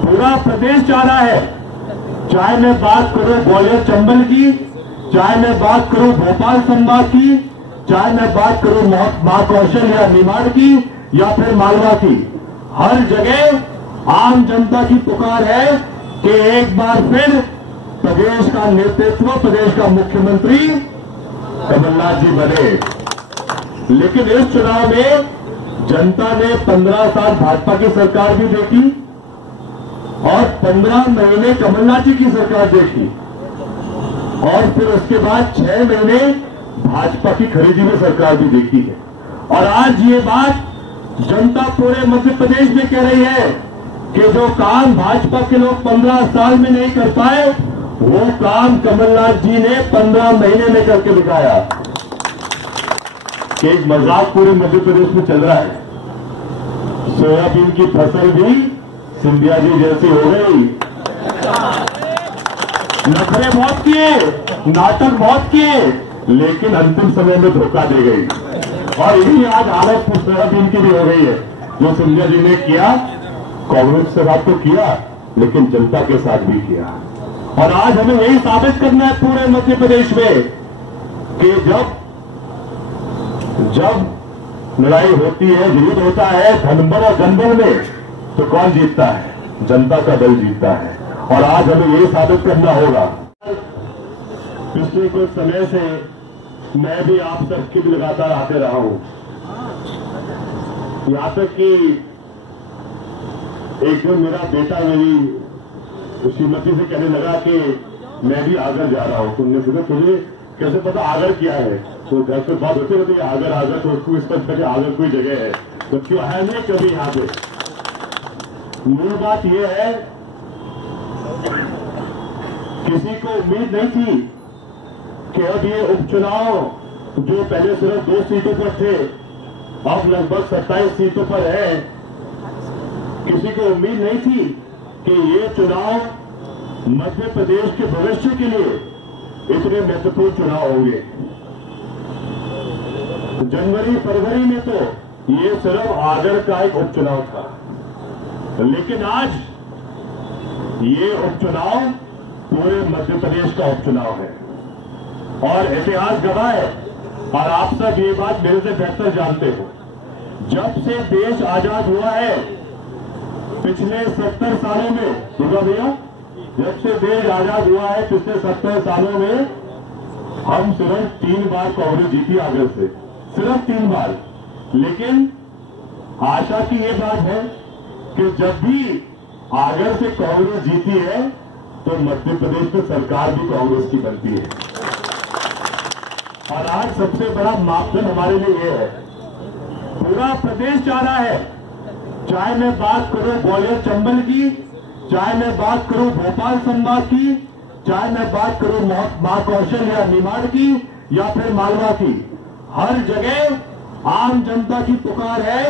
पूरा प्रदेश चाह रहा है, चाहे मैं बात करूं ग्वालियर चंबल की, चाहे मैं बात करूं भोपाल संभाग की, चाहे मैं बात करूं महाकौशल या निमाड़ की या फिर मालवा की, हर जगह आम जनता की पुकार है कि एक बार फिर प्रदेश का नेतृत्व, प्रदेश का मुख्यमंत्री कमलनाथ जी बने। लेकिन इस चुनाव में जनता ने 15 साल भाजपा की सरकार भी देखी और 15 महीने कमलनाथ जी की सरकार देखी और फिर उसके बाद 6 महीने भाजपा की खरीदी हुई सरकार भी देखी है। और आज ये बात जनता पूरे मध्य प्रदेश में कह रही है कि जो काम भाजपा के लोग 15 साल में नहीं कर पाए, वो काम कमलनाथ जी ने 15 महीने में करके दिखाया। कि एक मजाक पूरे मध्य प्रदेश में चल रहा है, सोयाबीन की फसल भी सिंधिया जी जैसी हो गई। नखरे बहुत किए, नाटक बहुत किए, लेकिन अंतिम समय में धोखा दे गई और यही आज हालत सोयाबीन की भी हो गई है। जो सिंधिया जी ने किया, कांग्रेस के साथ तो किया, लेकिन जनता के साथ भी किया। और आज हमें यही साबित करना है पूरे मध्य प्रदेश में कि जब लड़ाई होती है, युद्ध होता है धनबल और जनबल में, तो कौन जीतता है? जनता का दल जीतता है। और आज हमें यही साबित करना होगा। पिछले कुछ समय से मैं भी आप सबके भी लगातार आते रहा हूं, यहां तक कि एक दिन मेरा बेटा मेरी श्रीमती से कहने लगा कि मैं भी आगर जा रहा हूं। तुमने सोचा तुझे कैसे पता आगर क्या है? तो घर पे बात होती रहती है आगर, तो उसको इस पर आगर कोई जगह है, तो क्यों है नहीं कभी यहां पे। मूल बात यह है, किसी को उम्मीद नहीं थी कि अब ये उपचुनाव जो पहले सिर्फ 2 सीटों पर थे, अब लगभग 27 सीटों पर है। किसी को उम्मीद नहीं थी कि ये चुनाव मध्य प्रदेश के भविष्य के लिए इतने महत्वपूर्ण चुनाव होंगे। जनवरी फरवरी में तो ये सिर्फ आगर का एक उपचुनाव था, लेकिन आज ये उपचुनाव पूरे मध्य प्रदेश का उपचुनाव है और इतिहास गवाह है। और आप सब ये बात मेरे से बेहतर जानते हो, जब से देश आजाद हुआ है पिछले 70 सालों में, दुर्गा भैया, जब से देश आजाद हुआ है पिछले 70 सालों में हम सिर्फ 3 बार कांग्रेस जीती आगर से, सिर्फ 3 बार। लेकिन आशा की ये बात है कि जब भी आगर से कांग्रेस जीती है तो मध्य प्रदेश में सरकार भी कांग्रेस की बनती है। और आज सबसे बड़ा मापदंड हमारे लिए यह है, पूरा प्रदेश चाह रहा है, चाहे मैं बात करूं ग्वालियर चंबल की, चाहे मैं बात करूं भोपाल संभाग की, चाहे मैं बात करूं महाकौशल या निमाड़ की या फिर मालवा की, हर जगह आम जनता की पुकार है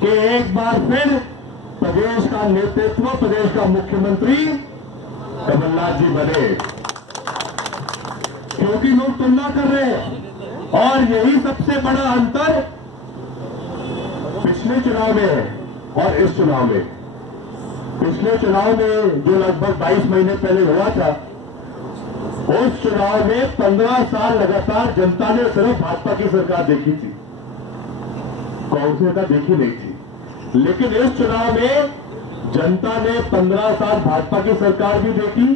कि एक बार फिर प्रदेश का नेतृत्व, प्रदेश का मुख्यमंत्री कमलनाथ जी बने। क्योंकि लोग तुलना कर रहे हैं और यही सबसे बड़ा अंतर पिछले चुनाव में है और इस चुनाव में। पिछले चुनाव में जो लगभग 22 महीने पहले हुआ था, उस चुनाव में 15 साल लगातार जनता ने सिर्फ भाजपा की सरकार देखी थी, कांग्रेस सरकार देखी नहीं थी। लेकिन इस चुनाव में जनता ने 15 साल भाजपा की सरकार भी देखी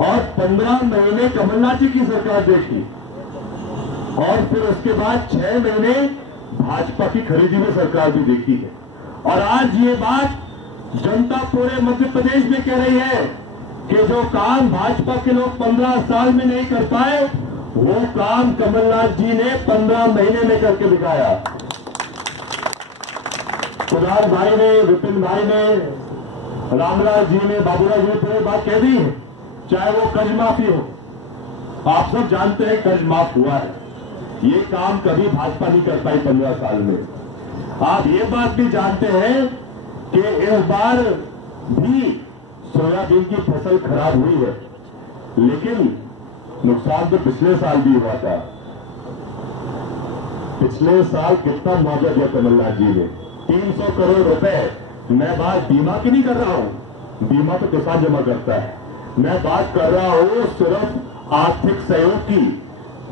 और 15 महीने कमलनाथ जी की सरकार देखी और फिर उसके बाद 6 महीने भाजपा की खरीदी हुई सरकार भी देखी है। और आज ये बात जनता पूरे मध्य प्रदेश में कह रही है कि जो काम भाजपा के लोग 15 साल में नहीं कर पाए, वो काम कमलनाथ जी ने 15 महीने में करके दिखाया। सुधार भाई ने, विपिन भाई ने, रामलाल जी ने, बाबूलाल जी ने पूरी बात कह दी है, चाहे वो कर्ज माफी हो। आप सब जानते हैं कर्ज माफ हुआ है, ये काम कभी भाजपा नहीं कर पाई 15 साल में। आप ये बात भी जानते हैं कि इस बार भी सोयाबीन की फसल खराब हुई है, लेकिन नुकसान तो पिछले साल भी हुआ था। पिछले साल कितना मुआवजा दिया कमलनाथ जी ने? 300 करोड़ रुपए मैं बात बीमा की नहीं कर रहा हूं, बीमा तो किसान जमा करता है। मैं बात कर रहा हूं सिर्फ आर्थिक सहयोग की,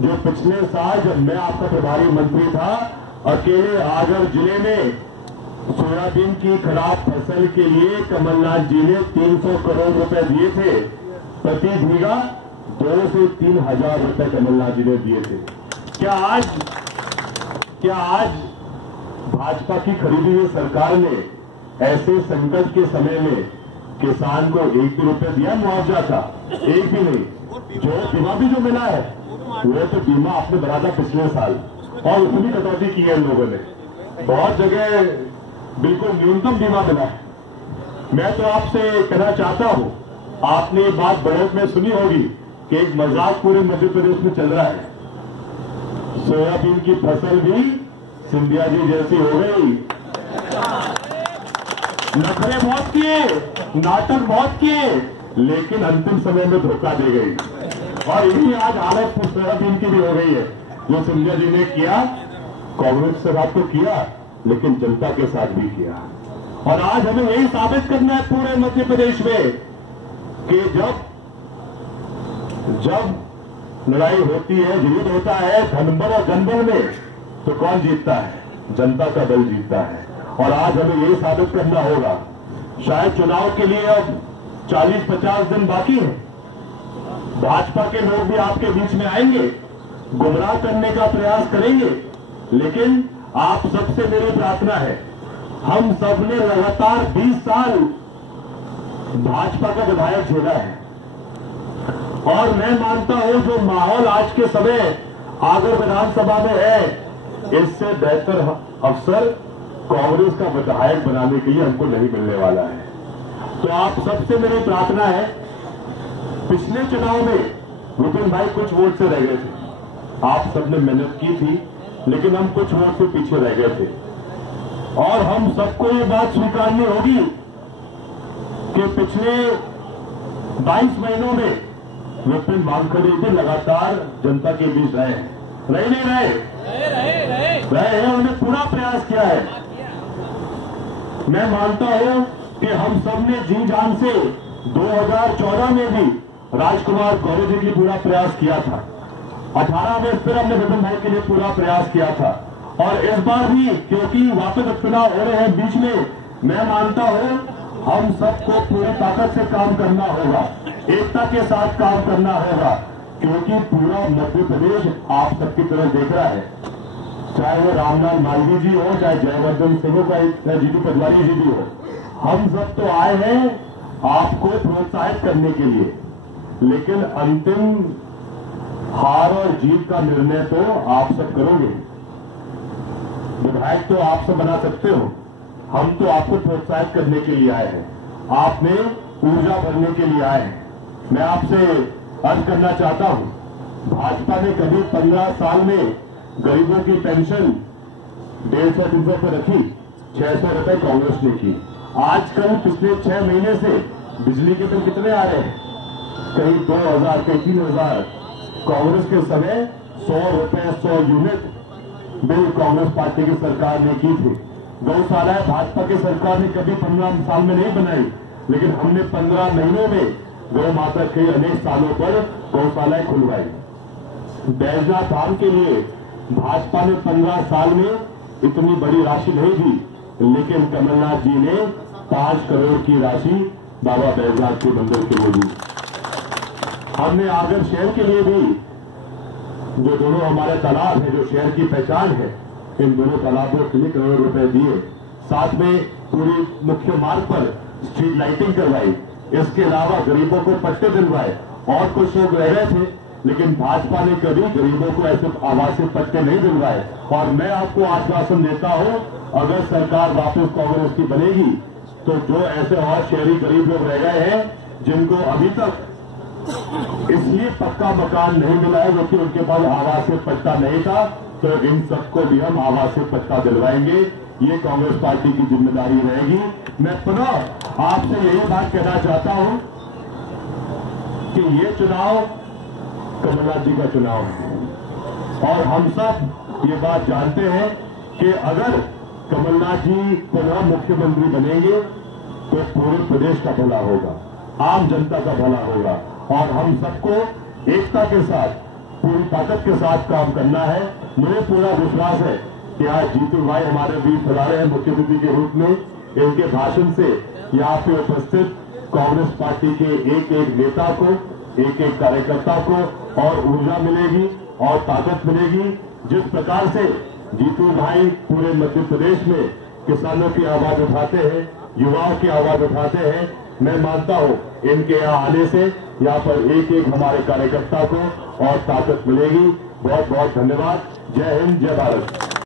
जो पिछले साल जब मैं आपका प्रभारी मंत्री था, अकेले आगर जिले में सोयाबीन की खराब फसल के लिए कमलनाथ जी ने 300 करोड़ रुपए दिए थे। प्रति बीघा 2 से 3 हजार रुपए कमलनाथ जी ने दिए थे। क्या आज भाजपा की खरीदी हुई सरकार ने ऐसे संकट के समय में किसान को 1 भी रुपए दिया मुआवजा का? एक भी नहीं। जो बीमा भी जो मिला है वो तो बीमा आपने बढ़ा था पिछले साल, और उसमें कटौती की है इन लोगों ने। बहुत जगह बिल्कुल न्यूनतम बीमा मिला है। मैं तो आपसे कहना चाहता हूं, आपने ये बात बढ़ोत में सुनी होगी कि एक मजाक पूरे मध्य प्रदेश में चल रहा है, सोयाबीन की फसल भी सिंधिया जी जैसी हो गई। नखरे बहुत किए, नाटक बहुत किए, लेकिन अंतिम समय में धोखा दे गई। और यही आज हालत सोयाबीन की भी हो गई है। जो सिंधिया जी ने किया, कांग्रेस के साथ तो किया, लेकिन जनता के साथ भी किया। और आज हमें यही साबित करना है पूरे मध्य प्रदेश में कि जब लड़ाई होती है, युद्ध होता है धनबल और जनबल में, तो कौन जीतता है? जनता का बल जीतता है। और आज हमें यही साबित करना होगा। शायद चुनाव के लिए अब 40-50 दिन बाकी है। भाजपा के लोग भी आपके बीच में आएंगे, गुमराह करने का प्रयास करेंगे, लेकिन आप सबसे मेरी प्रार्थना है, हम सबने लगातार 20 साल भाजपा का विधायक झेला है, और मैं मानता हूं जो माहौल आज के समय आगर विधानसभा में है, इससे बेहतर अवसर कांग्रेस का विधायक बनाने के लिए हमको नहीं मिलने वाला है। तो आप सबसे मेरी प्रार्थना है, पिछले चुनाव में विपिन भाई कुछ वोट से रह गए थे, आप सबने मेहनत की थी, लेकिन हम कुछ वोट से पीछे रह गए थे। और हम सबको ये बात स्वीकारनी होगी कि पिछले 22 महीनों में विपिन वानखेड़े भी लगातार जनता के बीच रहे हैं। रहे नहीं रहे हैं, उन्होंने पूरा प्रयास किया है। मैं मानता हूं कि हम सबने जी जान से 2014 में भी राजकुमार गौरव जी के लिए पूरा प्रयास किया था, 18 में फिर हमने विपिन भाई के लिए पूरा प्रयास किया था, और इस बार भी क्योंकि वापस उपचुनाव हो रहे हैं बीच में, मैं मानता हूं हम सबको पूरी ताकत से काम करना होगा, एकता के साथ काम करना होगा, क्योंकि पूरा मध्य प्रदेश आप सबकी तरफ देख रहा है। चाहे वो रामलाल मालवीय जी हो, चाहे जयवर्धन सिंह हो, चाहे जीतू पटवारी जी भी हो, हम सब तो आए हैं आपको प्रोत्साहित करने के लिए, लेकिन अंतिम हार और जीत का निर्णय तो आप सब करोगे। विधायक तो आप सब बना सकते हो, हम तो आपको प्रोत्साहित करने के लिए आए हैं, आपने ऊर्जा भरने के लिए आए हैं। मैं आपसे अर्ज करना चाहता हूं, भाजपा ने कभी 15 साल में गरीबों की पेंशन 150-300 पर रखी, 600 रुपए कांग्रेस ने की। आजकल पिछले 6 महीने से बिजली के बिल कितने आ रहे हैं? कहीं 2000, कहीं 3000। कांग्रेस के समय 100 रुपए 100 यूनिट बिल कांग्रेस पार्टी की सरकार ने की थी। गौशालाएं भाजपा की सरकार ने कभी 15 साल में नहीं बनाई, लेकिन हमने 15 महीनों में गौ माता के अनेक सालों पर गौशालाएं खुलवाई। बैजनाथ धाम के लिए भाजपा ने 15 साल में इतनी बड़ी राशि नहीं दी, लेकिन कमलनाथ जी ने 5 करोड़ की राशि बाबा बैजनाथ के मंदिर के लिए दी। हमने आगर शहर के लिए भी जो दोनों हमारे तालाब है, जो शहर की पहचान है, इन दोनों तालाबों के लिए करोड़ रुपए दिए। साथ में पूरी मुख्य मार्ग पर स्ट्रीट लाइटिंग करवाई। इसके अलावा गरीबों को पट्टे दिलवाए। और कुछ लोग रह रहे थे, लेकिन भाजपा ने कभी गरीबों को ऐसे आवासीय पट्टे नहीं दिलवाए। और मैं आपको आश्वासन देता हूं, अगर सरकार वापस कांग्रेस की बनेगी तो जो ऐसे और शहरी गरीब लोग रह गए हैं, जिनको अभी तक इसलिए पक्का मकान नहीं मिला है क्योंकि उनके पास आवासीय पट्टा नहीं था, तो इन सबको भी हम आवासीय पट्टा दिलवाएंगे। ये कांग्रेस पार्टी की जिम्मेदारी रहेगी। मैं पुनः आपसे यही बात कहना चाहता हूं कि ये चुनाव कमलनाथ जी का चुनाव है, और हम सब ये बात जानते हैं कि अगर कमलनाथ जी पुनः मुख्यमंत्री बनेंगे तो पूरे प्रदेश का भला होगा, आम जनता का भला होगा और हम सबको एकता के साथ, पूरी ताकत के साथ काम करना है। मुझे पूरा विश्वास है कि आज जीतू भाई हमारे बीच पधारे हैं मुख्यमंत्री के रूप में। इनके भाषण से यहाँ पे उपस्थित कांग्रेस पार्टी के एक एक नेता को, एक एक कार्यकर्ता को और ऊर्जा मिलेगी और ताकत मिलेगी। जिस प्रकार से जीतू भाई पूरे मध्य प्रदेश में किसानों की आवाज उठाते हैं, युवाओं की आवाज उठाते हैं, मैं मानता हूं इनके यहाँ आने से यहाँ पर एक एक हमारे कार्यकर्ता को और ताकत मिलेगी। बहुत बहुत धन्यवाद। जय हिंद, जय भारत।